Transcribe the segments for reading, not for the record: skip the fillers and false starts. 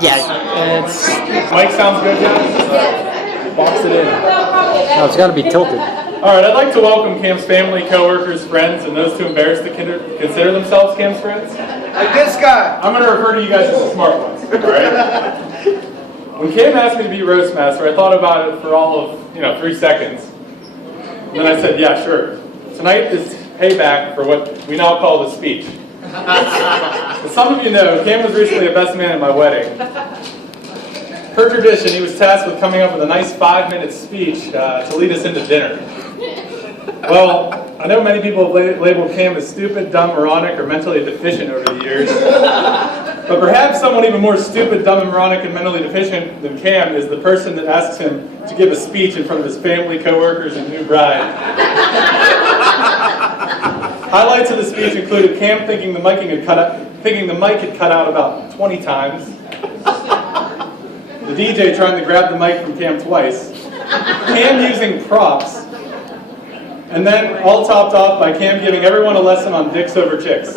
Yeah, it's... Mic sounds good, guys? Box it in. No, it's got to be tilted. All right, I'd like to welcome Cam's family, coworkers, friends, and those too embarrassed to consider themselves Cam's friends. Like this guy. I'm going to refer to you guys as the smart ones, all right? When Cam asked me to be roast master, I thought about it for all of, 3 seconds. And then I said, yeah, sure. Tonight is payback for what we now call the speech. As some of you know, Cam was recently a best man at my wedding. Per tradition, he was tasked with coming up with a nice 5-minute speech to lead us into dinner. Well, I know many people have labeled Cam as stupid, dumb, moronic, or mentally deficient over the years. But perhaps someone even more stupid, dumb, and moronic, and mentally deficient than Cam is the person that asks him to give a speech in front of his family, coworkers, and new bride. Highlights of the speech included Cam thinking the mic had cut out about 20 times. The DJ trying to grab the mic from Cam twice. Cam using props. And then all topped off by Cam giving everyone a lesson on dicks over chicks.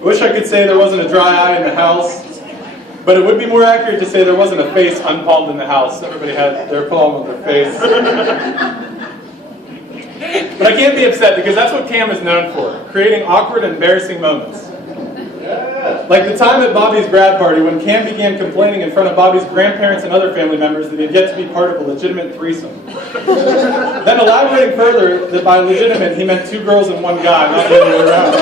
Wish I could say there wasn't a dry eye in the house, but it would be more accurate to say there wasn't a face unpalmed in the house. Everybody had their palm on their face. But I can't be upset because that's what Cam is known for, creating awkward and embarrassing moments. Like the time at Bobby's grad party when Cam began complaining in front of Bobby's grandparents and other family members that he had yet to be part of a legitimate threesome. Then elaborating further that by legitimate he meant 2 girls and 1 guy, not the other way around.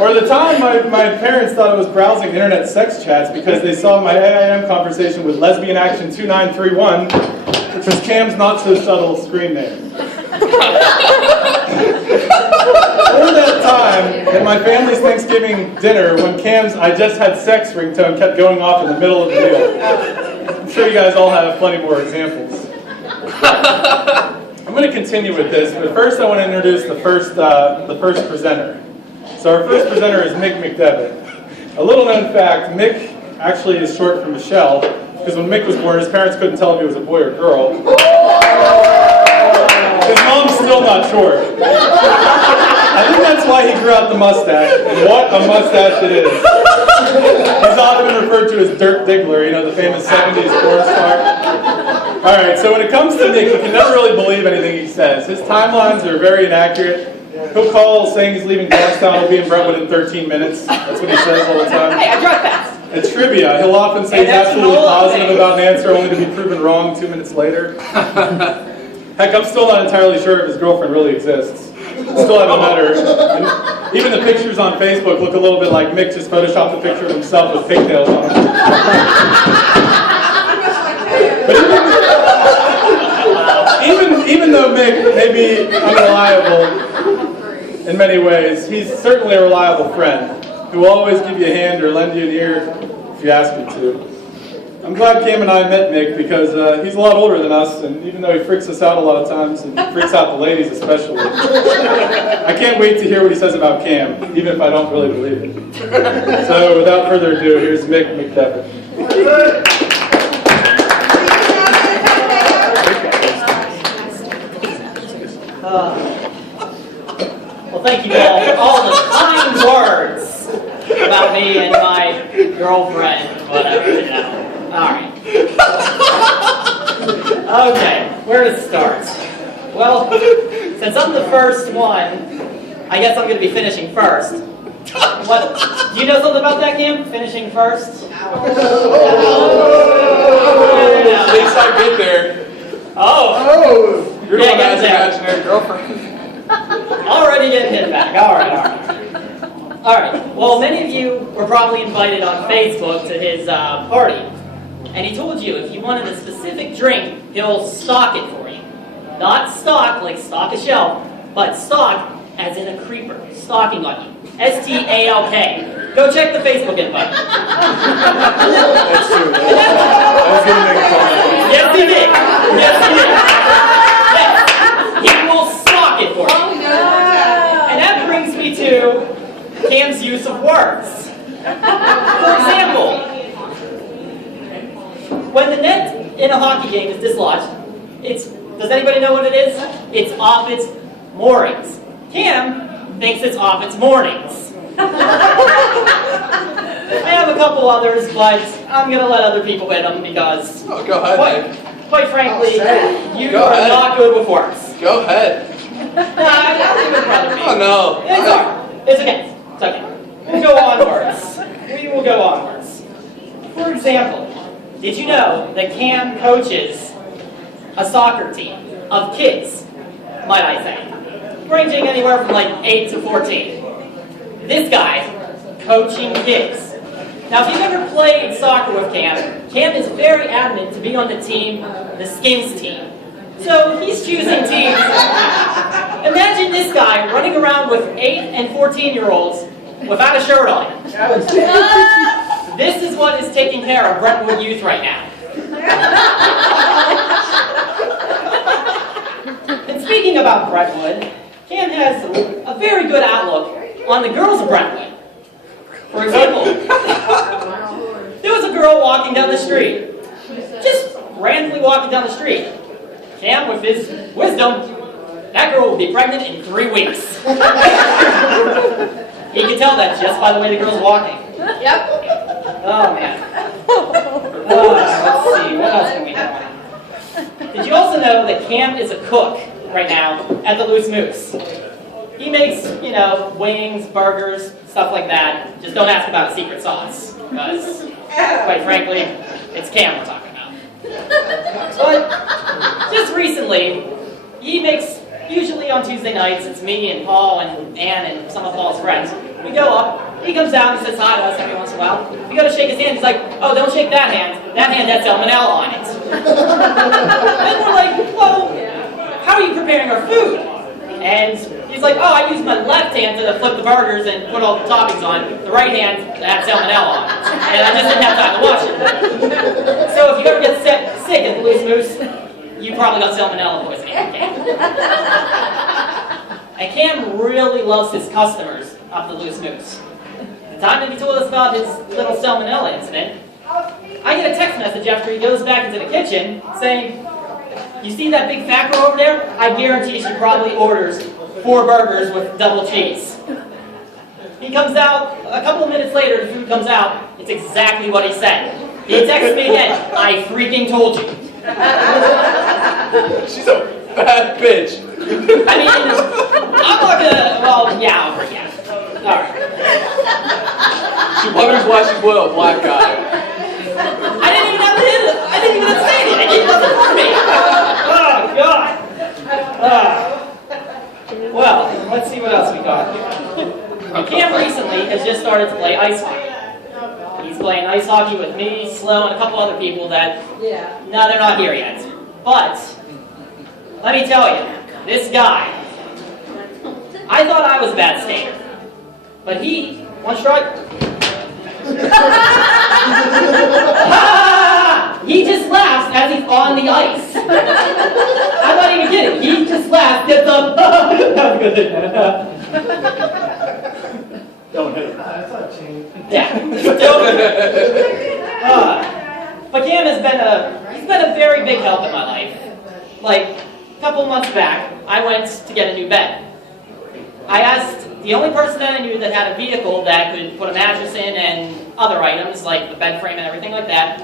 Or the time my parents thought I was browsing internet sex chats because they saw my AIM conversation with Lesbian Action 2931, which was Cam's not-so-subtle screen name. Or that time at my family's Thanksgiving dinner when Cam's "I just had sex" ringtone kept going off in the middle of the meal. I'm sure you guys all have plenty more examples. I'm going to continue with this, but first I want to introduce the first presenter. So our first presenter is Mick McDevitt. A little known fact, Mick actually is short for Michelle, because when Mick was born, his parents couldn't tell if he was a boy or girl. His mom's still not sure. I think that's why he grew out the mustache, and what a mustache it is. He's often referred to as Dirk Diggler, the famous 70s porn star. Alright, so when it comes to Nick, you can never really believe anything he says. His timelines are very inaccurate. He'll call saying he's leaving Johnstown, he'll be in Brentwood in 13 minutes. That's what he says all the time. Hey, I drive fast. At trivia, he'll often say he's absolutely positive about an answer only to be proven wrong 2 minutes later. Heck, I'm still not entirely sure if his girlfriend really exists. Still haven't met her. And even the pictures on Facebook look a little bit like Mick just photoshopped a picture of himself with pigtails on him. But even though Mick may be unreliable in many ways, he's certainly a reliable friend who will always give you a hand or lend you an ear if you ask him to. I'm glad Cam and I met Mick because he's a lot older than us, and even though he freaks us out a lot of times, and freaks out the ladies especially, I can't wait to hear what he says about Cam, even if I don't really believe it. So without further ado, here's Mick McDevitt. Well, thank you all for all the kind words about me and my girlfriend, whatever, Alright. Okay, where to start? Well, since I'm the first one, I guess I'm going to be finishing first. What? Do you know something about that, Cam? Finishing first? At least I get there. Oh! You're the one that has an imaginary girlfriend. Already getting hit back. Alright, well, many of you were probably invited on Facebook to his party. And he told you if you wanted a specific drink, he'll stock it for you. Not stock, like stock a shelf, but stock as in a creeper, stalking on you. S-T-A-L-K. Go check the Facebook invite. That's true. I was going to make a comment. Yes, he did. Yes, he will stock it for you. And that brings me to Cam's use of words. For example, when the net in a hockey game is dislodged, does anybody know what it is? It's off its moorings. Cam thinks it's off its mornings. I have a couple others, but I'm going to let other people hit them because, Oh, go ahead, Nick. quite frankly, you Go are ahead. not good with words. Go ahead. I'm not even for other people. Oh, no. It's alright. It's okay. It's okay. We'll go onwards. We will go onwards. For example, did you know that Cam coaches a soccer team of kids, might I say, ranging anywhere from like 8 to 14. This guy, coaching kids. Now, if you've ever played soccer with Cam, Cam is very adamant to be on the team, the Skins team. So he's choosing teams. Imagine this guy running around with 8 and 14-year-olds without a shirt on. This is what is taking care of Brentwood youth right now. And speaking about Brentwood, Cam has a very good outlook on the girls of Brentwood. For example, there was a girl walking down the street, just randomly walking down the street. Cam, with his wisdom, that girl will be pregnant in 3 weeks. He can tell that just by the way the girl's walking. Yep. Oh, man. Let's see, what else can we have? Did you also know that Cam is a cook right now at the Loose Moose? He makes, wings, burgers, stuff like that. Just don't ask about a secret sauce, because, quite frankly, it's Cam we're talking about. But, just recently, he makes, usually on Tuesday nights, it's me and Paul and Ann and some of Paul's friends. We go up, he comes down, he says hi to us every once in a while. We go to shake his hand, he's like, oh, don't shake that hand. That hand has salmonella on it. And we're like, well, how are you preparing our food? And he's like, oh, I use my left hand to flip the burgers and put all the toppings on. The right hand had salmonella on it. And I just didn't have time to wash it. So if you ever get sick at the Loose Moose, you probably got salmonella poisoning. And Cam really loves his customers up the Loose Moose. The time that he told us about his little salmonella incident, I get a text message after he goes back into the kitchen saying, you see that big fat girl over there? I guarantee she probably orders 4 burgers with double cheese. He comes out, a couple of minutes later, the food comes out. It's exactly what he said. He texts me again, I freaking told you. She's a bad bitch. I mean, I'm not gonna, well, yeah, I'll forget. Alright. She wonders why she's with a black guy. I didn't even have to hit it. I didn't even have to say anything. I did nothing for me. Oh, God. Well, let's see what else we got. Cam recently has just started to play ice hockey. He's playing ice hockey with me, Slow, and a couple other people that, no, they're not here yet. But, let me tell you, this guy, I thought I was a bad skater. But he, one strike, he just laughs as he's on the ice. I'm not even kidding. He just laughs, gets up. That was good. Don't hit him. Yeah. But Cam has been he's been a very big help in my life. Like, a couple months back, I went to get a new bed. I asked the only person that I knew that had a vehicle that could put a mattress in and other items, like the bed frame and everything like that.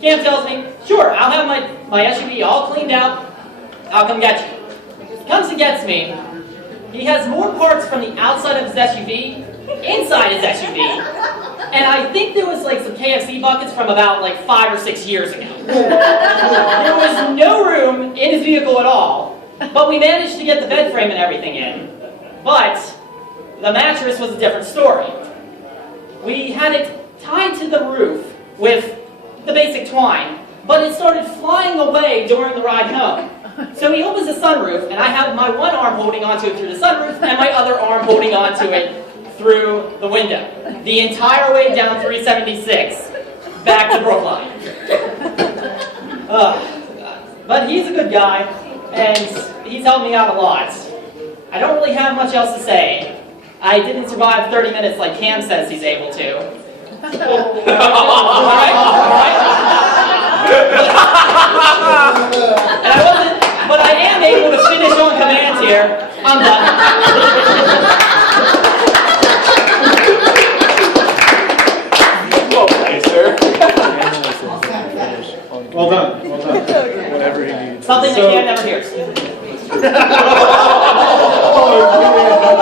Cam tells me, sure, I'll have my SUV all cleaned out. I'll come get you. He comes and gets me. He has more parts from the outside of his SUV inside his SUV. And I think there was like some KFC buckets from about like 5 or 6 years ago. There was no room in his vehicle at all. But we managed to get the bed frame and everything in. But the mattress was a different story. We had it tied to the roof with the basic twine, but it started flying away during the ride home. So he opens the sunroof, and I have my one arm holding onto it through the sunroof, and my other arm holding onto it through the window. The entire way down 376, back to Brookline. But he's a good guy, and he's helped me out a lot. I don't really have much else to say. I didn't survive 30 minutes like Cam says he's able to. Alright? And I wasn't, but I am able to finish on command here. I'm done.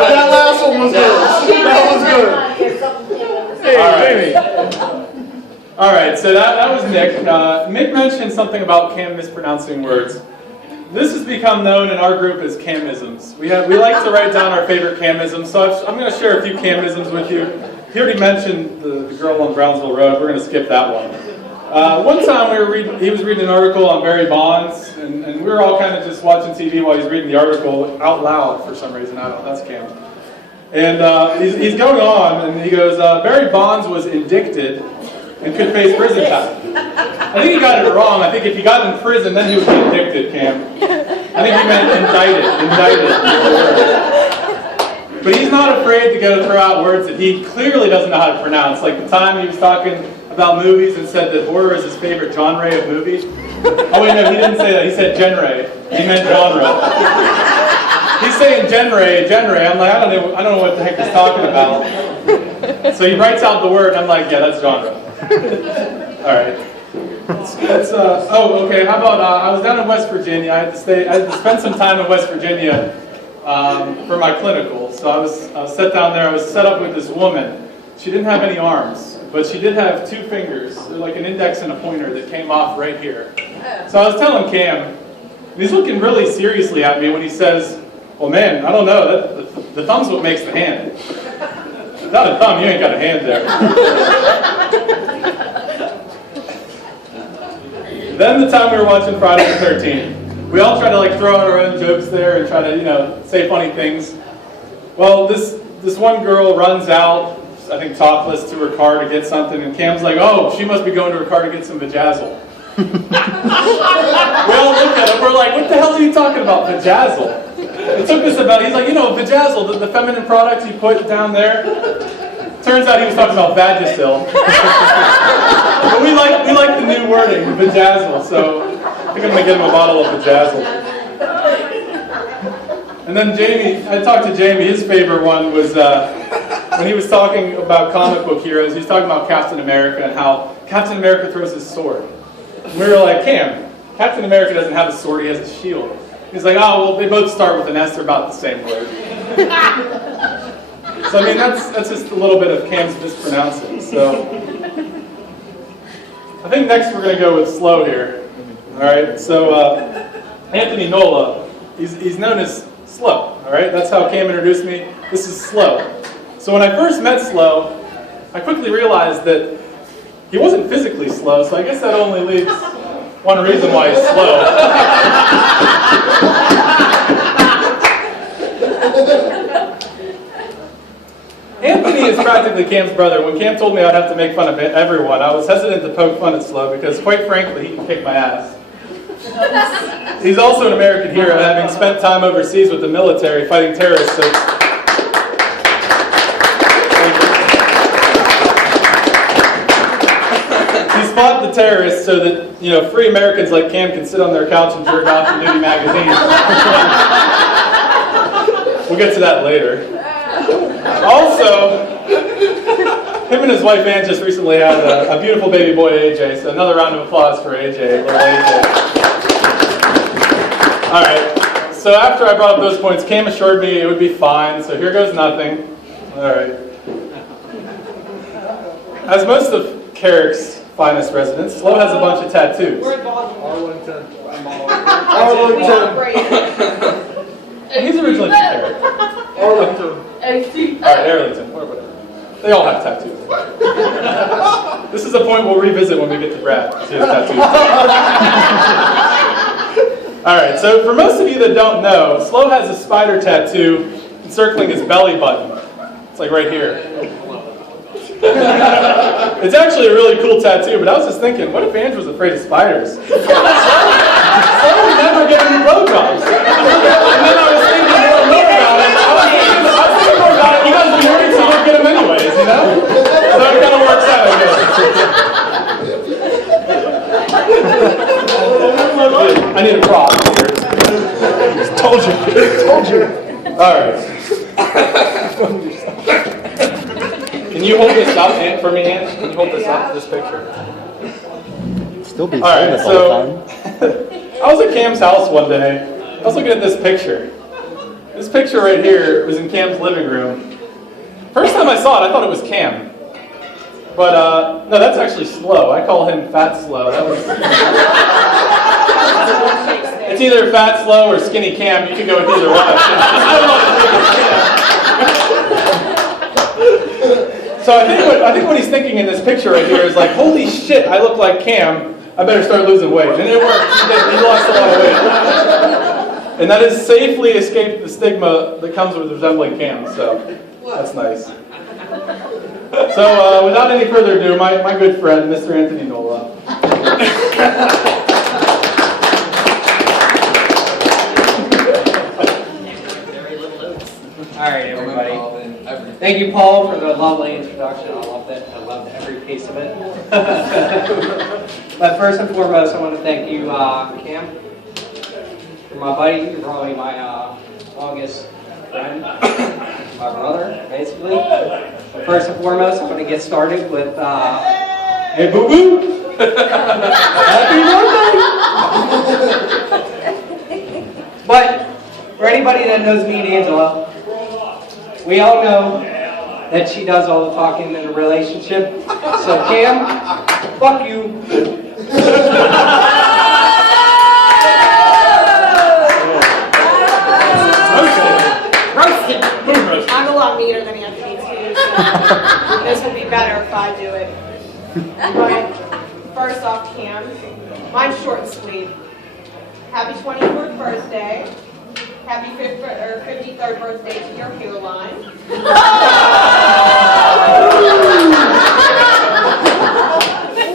That last one was good. That was good. All right, so that was Nick. Nick mentioned something about Cam mispronouncing words. This has become known in our group as Camisms. We like to write down our favorite Camisms, so I'm going to share a few Camisms with you. He already mentioned the girl on Brownsville Road. We're going to skip that one. One time he was reading an article on Barry Bonds, and we were all kind of just watching TV while he's reading the article out loud for some reason. I don't know, that's Cam. And he's going on, and he goes, Barry Bonds was indicted and could face prison time. I think he got it wrong. I think if he got in prison, then he would be indicted, Cam. I think he meant indicted. But he's not afraid to go throw out words that he clearly doesn't know how to pronounce. Like the time he was talking about movies and said that horror is his favorite genre of movies. Oh wait, no, he didn't say that. He said genre. He meant genre. He's saying genre. I'm like, I don't know what the heck he's talking about. So he writes out the word, and I'm like, yeah, that's genre. All right. Okay. How about I was down in West Virginia. I had to spend some time in West Virginia for my clinical. So I was set down there. I was set up with this woman. She didn't have any arms, but she did have two fingers, like an index and a pointer that came off right here. So I was telling Cam, and he's looking really seriously at me when he says, "Well, man, I don't know. The thumb's what makes the hand. Without a thumb, you ain't got a hand there." Then the time we were watching Friday the 13th, we all try to like throw out our own jokes there and try to say funny things. Well, this one girl runs out, I think topless, to her car to get something, and Cam's like, "Oh, she must be going to her car to get some vajazzle." We all look at him, we're like, "What the hell are you talking about, vajazzle?" It took us about, he's like, vajazzle, the feminine product you put down there. Turns out he was talking about Vagisil. But we like the new wording, vajazzle, so I think I'm going to get him a bottle of vajazzle. And then Jamie, I talked to Jamie, his favorite one was when he was talking about comic book heroes, he was talking about Captain America and how Captain America throws his sword. And we were like, Cam, Captain America doesn't have a sword, he has a shield. He's like, oh, well, they both start with an S, they're about the same word. So, I mean, that's just a little bit of Cam's mispronouncing. So, I think next we're going to go with slow here. All right, so Anthony Nola, he's known as Slow. All right, that's how Cam introduced me. This is Slow. So when I first met Slow, I quickly realized that he wasn't physically slow, so I guess that only leaves one reason why he's slow. Anthony is practically Cam's brother. When Cam told me I'd have to make fun of everyone, I was hesitant to poke fun at Slow because, quite frankly, he can kick my ass. He's also an American hero, having spent time overseas with the military fighting terrorists. So he's fought the terrorists so that free Americans like Cam can sit on their couch and jerk off to nudie magazines. We'll get to that later. Also, him and his wife Ann just recently had a beautiful baby boy, AJ. So another round of applause for AJ, little AJ. All right. So after I brought up those points, Cam assured me it would be fine. So here goes nothing. All right. As most of Carrick's finest residents, Slow has a bunch of tattoos. Arlington. He's originally from Carrick. Arlington. Alright, Arlington, or whatever. They all have tattoos. This is a point we'll revisit when we get to Brad. See his tattoos. Alright, so for most of you that don't know, Slow has a spider tattoo encircling his belly button. It's like right here. It's actually a really cool tattoo, but I was just thinking, what if Andrew was afraid of spiders? Slow would never get any blowjobs. And then I was thinking more about it. You guys would be worried, so you don't get them anyways, So it kind of works out, I guess. I need a prop here. Told you. All right. Can you hold this up for me, Ann? Can you hold this up, this picture? Still be all right, famous all the time. I was at Cam's house one day, I was looking at this picture. This picture right here was in Cam's living room. First time I saw it, I thought it was Cam. But, no, that's actually Slow. I call him Fat Slow. That was... It's either Fat Slow or Skinny Cam. You can go with either one. I don't know. So I think what he's thinking in this picture right here is like, holy shit, I look like Cam. I better start losing weight. And it worked. He lost a lot of weight. And that has safely escaped the stigma that comes with resembling Cam. So that's nice. So without any further ado, my good friend, Mr. Anthony Nola. All right, everybody. Thank you, Paul, for the lovely introduction. I loved it. I loved every piece of it. But first and foremost, I want to thank you, Cam. You're my buddy. You're probably my longest friend, my brother, basically. But first and foremost, I'm going to get started with, hey, boo-boo! Happy birthday! But for anybody that knows me and Angela, we all know that she does all the talking in a relationship. So Cam, fuck you. I'm a lot meaner than Anthony too, so this will be better if I do it. But first off, Cam, mine's short and sweet. Happy 24th birthday. Happy 53rd birthday to your hairline.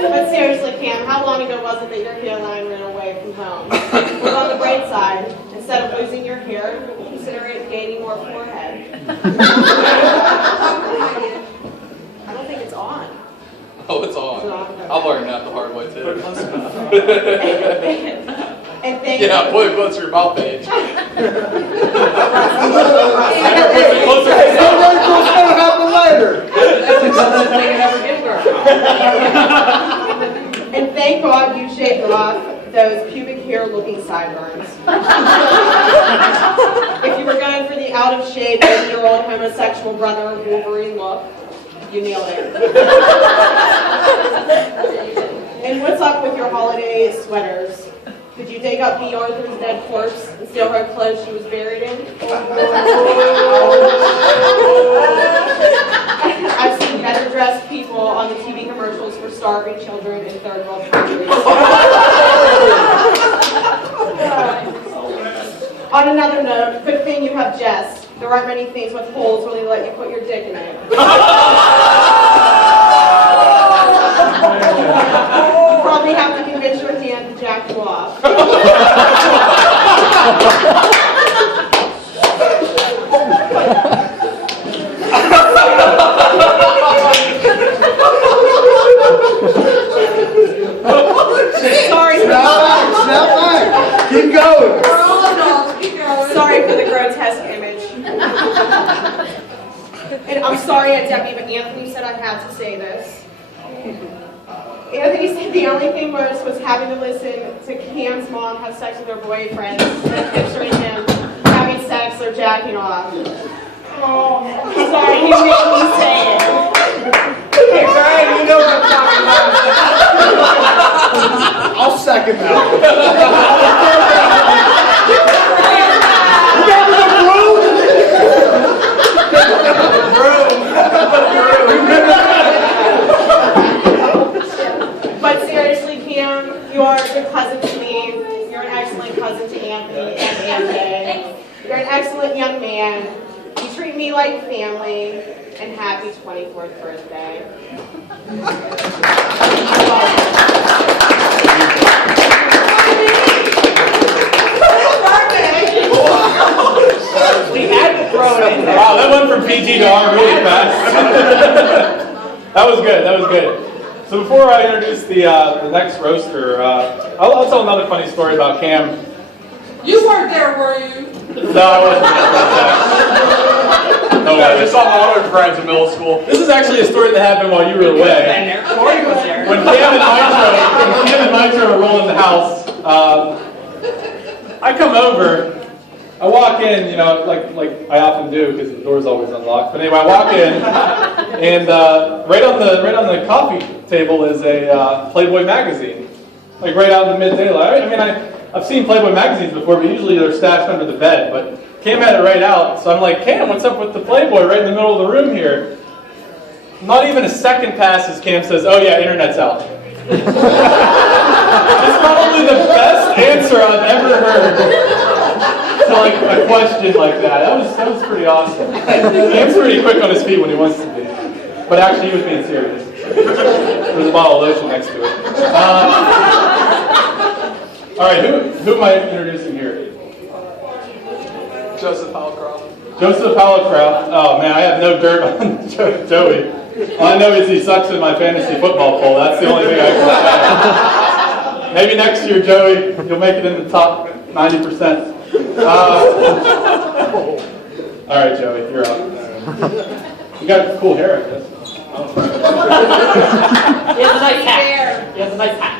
But seriously, Cam, how long ago was it that your hairline ran away from home? Well, on the bright side, instead of losing your hair, consider it gaining more forehead. I don't think it's on. Oh, it's on. I'll learn that the hard way too. And thank Yeah, put it closer to your mouth page. And thank God you shaved off those pubic hair looking sideburns. If you were going for the out of shape 8-year-old homosexual brother Wolverine look, you nailed it. And what's up with your holiday sweaters? Did you dig up B. Arthur's dead corpse and steal her clothes she was buried in? I've seen better dressed people on the TV commercials for starving children in third world countries. On another note, good thing you have Jess. There aren't many things with holes where they let you put your dick in it. You probably have to convince your hand to jack you off. Sorry. Snap back. Keep going. Sorry for the grotesque image. And I'm sorry, Aunt Debbie, but Anthony said I had to say this. Anthony said the only thing worse was having to listen to Cam's mom have sex with her boyfriend and picturing him having sex or jacking off. Oh, sorry, he made me say it. Hey, Brian, you know what I'm talking about. I'll second that. But seriously, Cam, you are a good cousin to me. You're an excellent cousin to Anthony and AJ. You're an excellent young man. You treat me like family. And happy 24th birthday. We had to throw it in there. Wow, that went from PG to R really fast. That was good. That was good. So before I introduce the next roaster, I'll tell another funny story about Cam. You weren't there, were you? No, I wasn't. No, I just saw my other friends in middle school. This is actually a story that happened while you were away. Corey was there. When Cam and Nitro were rolling the house, I come over I walk in, you know, like I often do because the door's always unlocked. But anyway, I walk in, and right on the coffee table is a Playboy magazine, like right out in the mid-daylight. I mean, I've seen Playboy magazines before, but usually they're stashed under the bed. But Cam had it right out, so I'm like, Cam, what's up with the Playboy right in the middle of the room here? Not even a second passes, Cam says, "Oh yeah, internet's out." It's probably the best answer I've ever heard to like a question like that. That was pretty awesome. Cam's pretty quick on his feet when he wants to be, but actually he was being serious. There's a bottle of lotion next to it. All right, who am I introducing here? Joseph Howcroft. Joseph Howcroft. Oh man, I have no dirt on Joey. All I know is he sucks in my fantasy football poll. That's the only thing I can say. Maybe next year, Joey, you'll make it in the top 90%. All right, Joey, you're up. You got cool hair, I guess. He has a nice hat. He has a nice hat.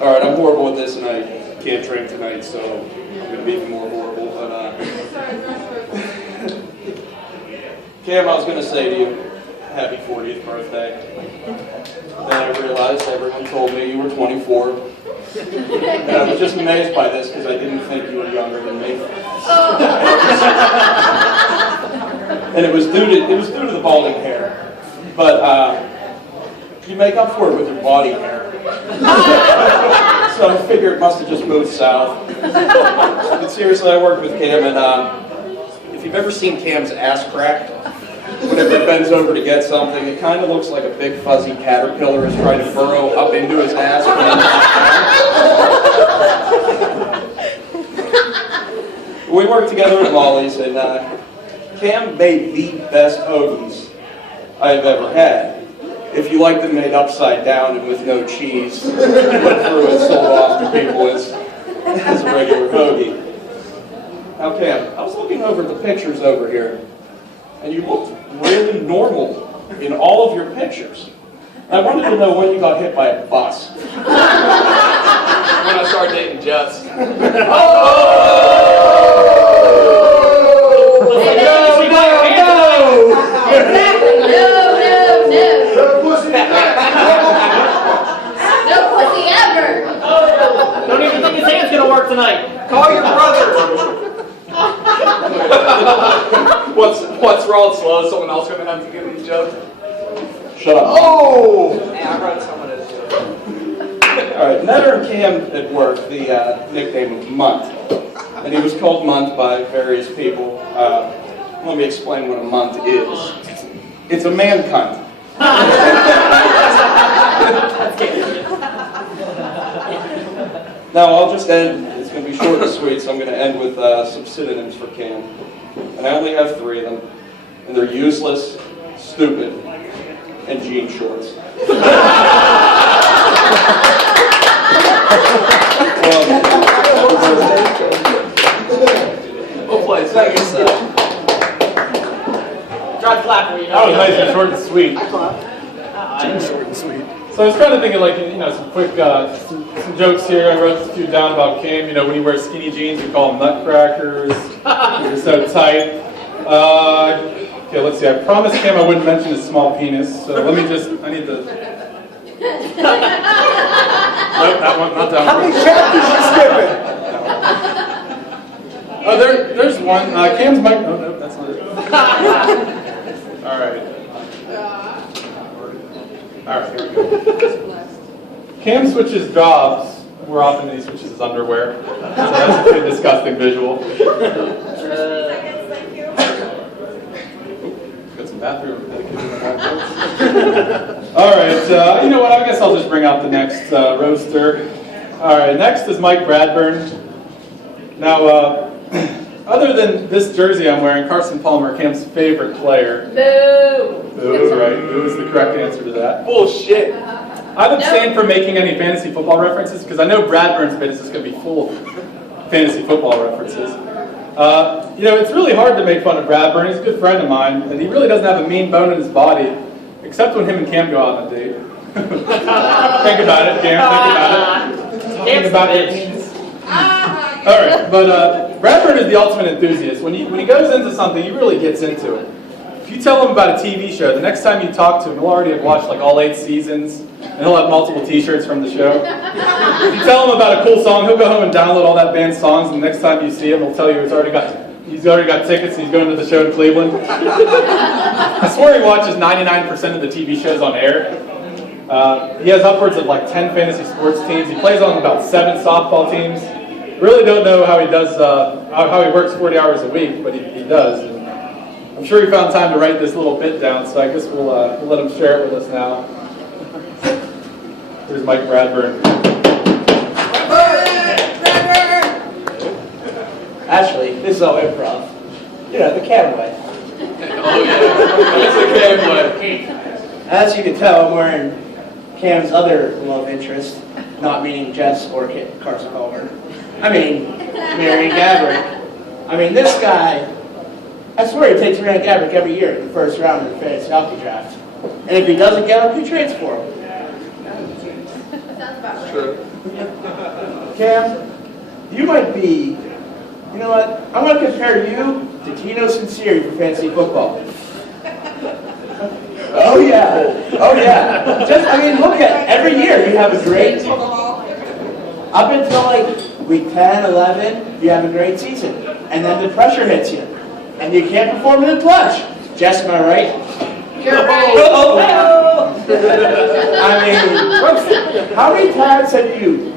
All right, I'm horrible at this, and I can't drink tonight, so I'm going to be even more horrible. But Cam, I was going to say to you, happy 40th birthday. Then I realized everyone told me you were 24. And I was just amazed by this because I didn't think you were younger than me. And it was due to the balding hair. But you make up for it with your body hair. So I figure it must have just moved south. But seriously, I worked with Cam, and if you've ever seen Cam's ass crack, whenever he bends over to get something, it kind of looks like a big fuzzy caterpillar is trying to burrow up into his ass. We worked together at Molly's, and Cam made the best hoagies I've ever had. If you like them made upside down and with no cheese, went through and sold off to people as a regular hoagie. Now, Cam, I was looking over the pictures over here, and you looked really normal in all of your pictures. I wanted to know when you got hit by a bus. When I started dating Jess. No pussy ever. Don't even think his hand's gonna work tonight. Call your brother! What's wrong, Slow? Someone else gonna have to give these jokes? Shut up. Oh! Yeah, I wrote someone as joke. Alright, Netter and Cam at work, the nickname was Munt. And he was called Munt by various people. Let me explain what a Munt is. It's a man cunt. Now I'll just end, it's going to be short and sweet, so I'm going to end with some synonyms for Cam. And I only have 3 of them. And they're useless, stupid, and jean shorts. We'll play. Thank you, sir. Try to clap for you. That was nice and short and sweet. Short and sweet. So I was trying to think of like, you know, some quick, some jokes here. I wrote a few down about Cam. You know, when he wears skinny jeans, we call them nutcrackers. They're so tight. Okay, let's see. I promised Cam I wouldn't mention his small penis. So let me just, I need the... Nope, that one, not that How one. many chapters you skipping? Oh, there's one. Cam's mic. Oh, no, that's not it. All right. All right, here we go. Cam switches jobs more often than he switches his underwear. So that's a pretty disgusting visual. Got some bathroom etiquette in the back. All right, you know what? I guess I'll just bring out the next roaster. All right, next is Mike Bradburn. Now, other than this jersey I'm wearing, Carson Palmer, Cam's favorite player. Boo. Boo, right? Boo is the correct answer to that. Bullshit. I've abstained from making any fantasy football references because I know Bradburn's bit is just going to be full of fantasy football references. You know, it's really hard to make fun of Bradburn. He's a good friend of mine, and he really doesn't have a mean bone in his body, except when him and Cam go out on a date. Think about it, Cam. Think about it. Talking about your penis. All right, but Bradford is the ultimate enthusiast. When he goes into something, he really gets into it. If you tell him about a TV show, the next time you talk to him, he'll already have watched like all 8 seasons, and he'll have multiple T-shirts from the show. If you tell him about a cool song, he'll go home and download all that band's songs, and the next time you see him, he'll tell you he's already got tickets and he's going to the show in Cleveland. I swear he watches 99% of the TV shows on air. He has upwards of like 10 fantasy sports teams. He plays on about 7 softball teams. Really don't know how he does, how he works 40 hours a week, but he does. And I'm sure he found time to write this little bit down, so I guess we'll let him share it with us now. Here's Mike Bradburn. Actually, this is all improv. You know, the camera way. Oh yeah, it's a game play. As you can tell, I'm wearing Cam's other love interest, not meaning Jess or Carson Palmer. I mean, Marion Gabrick. I mean, this guy, I swear he takes Marion Gabrick every year in the first round of the fantasy hockey draft. And if he doesn't get him, he trades for him. Sounds about right. True. Cam, you might be, you know what, I'm going to compare you to Tino Sinceri for fantasy football. Oh yeah, oh yeah. Just, I mean, look at, every year you have a great, up until like week 10, 11, you have a great season. And then the pressure hits you. And you can't perform in the clutch. Jess, am I right? You're right. I mean, how many times have you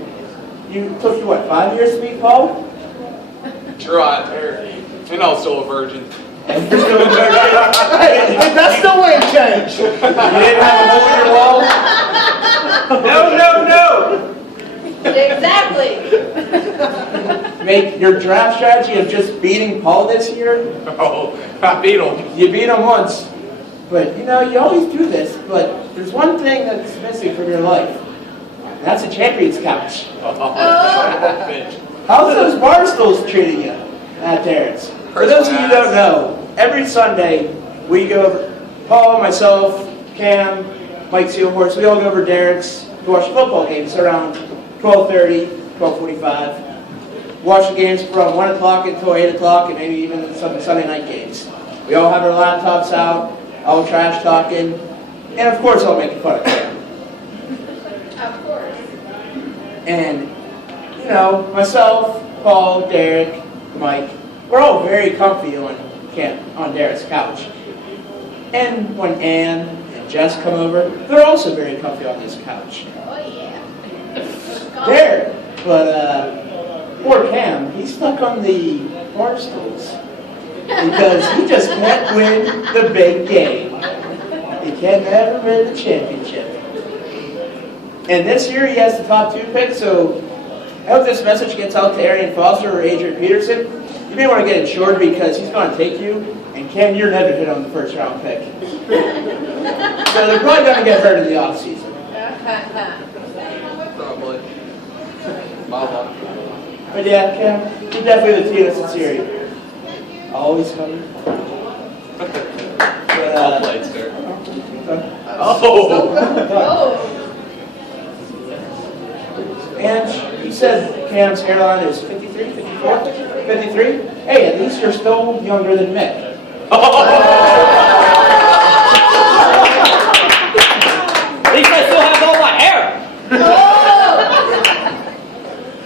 took you what, 5 years to meet Paul? Right there. And I was still a virgin. And you're still a virgin? Hey, that's no way to change. You didn't have a hole in your wall? No. Exactly. Make your draft strategy of just beating Paul this year. Oh, I beat him. You beat him once. But, you know, you always do this, but there's one thing that's missing from your life. And that's a champion's couch. How's those bar stools treating you at Darren's? For those of you who don't know, every Sunday we go over, Paul, myself, Cam, Mike Sealhorse, we all go over Darren's to watch the football games around 12:30, 12:45. Watch the games from 1 o'clock until 8 o'clock, and maybe even some Sunday night games. We all have our laptops out, all trash talking, and of course I'll make fun of Cam. Of course. And, you know, myself, Paul, Derek, Mike, we're all very comfy on Derek's couch. And when Ann and Jess come over, they're also very comfy on this couch. Oh yeah. Derek, but poor Cam, he's stuck on the bar stools because he just can't win the big game. He can never win the championship. And this year he has the top 2 picks, so I hope this message gets out to Arian Foster or Adrian Peterson. You may want to get insured because he's going to take you, and Ken, you're never hit on the first round pick. So they're probably going to get hurt in the offseason. Probably. My luck. But yeah, Cam, you're definitely the Tino Sinceri. Always coming. Well played, sir. Oh. And you said Cam's hairline is 53, 54, 53? Hey, at least you're still younger than Mick. At least I still have all my hair.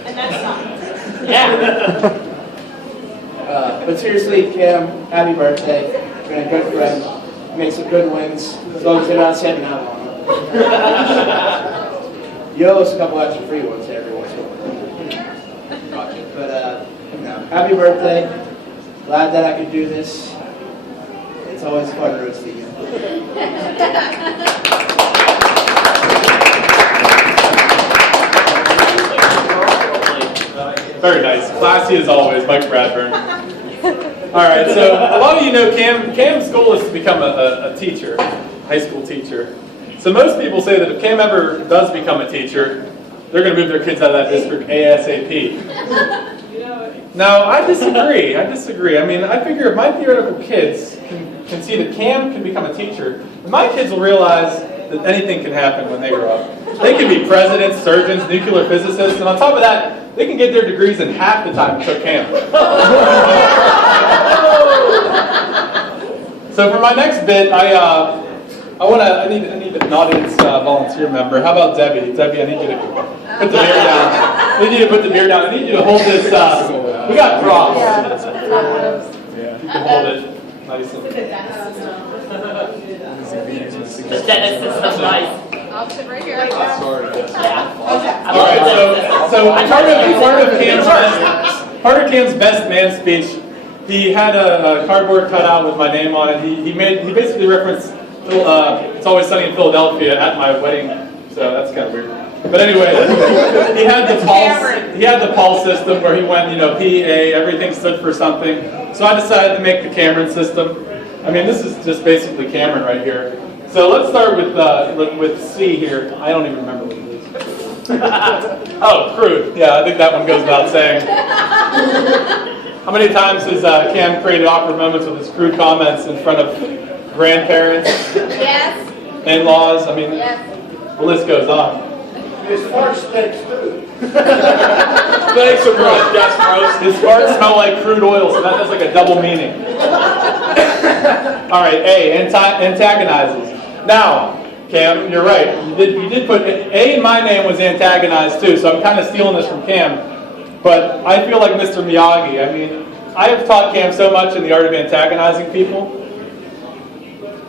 And that's not. Yeah. But seriously, Cam, happy birthday. You've been a good friend. You make some good wins. As long as they're not 7 out on them. You owe us a couple extra free ones every once in a while. But, you know, happy birthday. Glad that I could do this. It's always fun roasting you. Very nice. Classy as always, Mike Bradburn. All right, so a lot of you know Cam's goal is to become a teacher, high school teacher. So most people say that if Cam ever does become a teacher, they're going to move their kids out of that district ASAP. Now, I disagree. I mean, I figure if my theoretical kids can see that Cam can become a teacher, then my kids will realize that that anything can happen when they grow up. They can be presidents, surgeons, nuclear physicists, and on top of that, they can get their degrees in half the time it took Cam. So for my next bit, I need an audience volunteer member. How about Debbie? Debbie, I need you to put the beer down. I need you to put the beer down. I need you to hold this. We got props. Yeah, you can hold it nice and. The dentist system, nice. I'll sit right here. Sorry. Yeah. All right. So part of Cam's best man speech, he had a cardboard cutout with my name on it. He basically referenced It's Always Sunny in Philadelphia at my wedding, so that's kind of weird. But anyway, he had the pulse system where he went, PA, everything stood for something. So I decided to make the Cameron system. I mean, this is just basically Cameron right here. So let's start with C here. I don't even remember what it is. Oh, crude. Yeah, I think that one goes without saying. How many times has Cam created awkward moments with his crude comments in front of grandparents, Yes. in-laws? I mean, Yes. the list goes on. His fart stinks too. Thanks for gross, gas roast. His farts smell like crude oil, so that has like a double meaning. All right, A, antagonizes. Now, Cam, you're right. You did put A in my name was antagonized too, so I'm kind of stealing this from Cam. But I feel like Mr. Miyagi. I mean, I have taught Cam so much in the art of antagonizing people.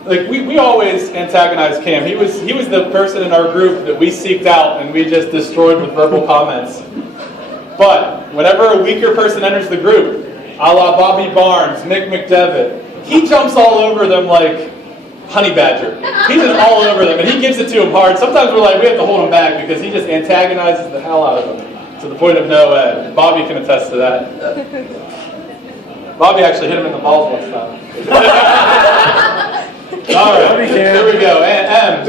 Like we always antagonize Cam. He was the person in our group that we seeked out and we just destroyed with verbal comments. But whenever a weaker person enters the group, a la Bobby Barnes, Mick McDevitt, he jumps all over them like honey badger. He's just all over them and he gives it to them hard. Sometimes we're like, we have to hold him back because he just antagonizes the hell out of them to the point of no end. Bobby can attest to that. Bobby actually hit him in the balls one time. All right, here we go. M.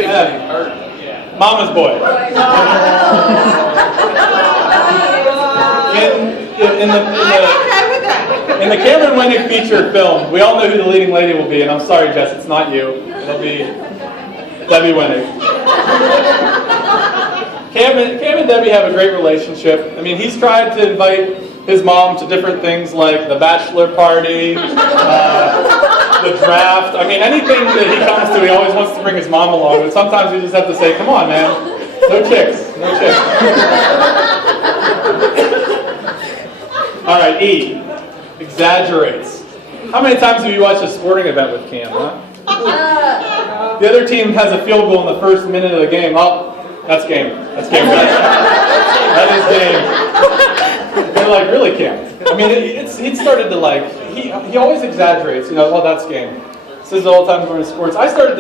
Mama's boy. In the Cameron Wenig feature film, we all know who the leading lady will be, and I'm sorry, Jess, it's not you. It'll be Debbie Wenig. Cam and Debbie have a great relationship. I mean, he's tried to invite his mom to different things like the bachelor party, the draft. I mean, anything that he comes to, he always wants to bring his mom along. But sometimes we just have to say, come on, man. No chicks. No chicks. All right, E. Exaggerates. How many times have you watched a sporting event with Cam, huh? The other team has a field goal in the first minute of the game. Oh, that's game. That's game, guys. That is game. They're like, really, Cam? I mean, he started to he always exaggerates. Oh, that's game. Says it all the time during sports. I started to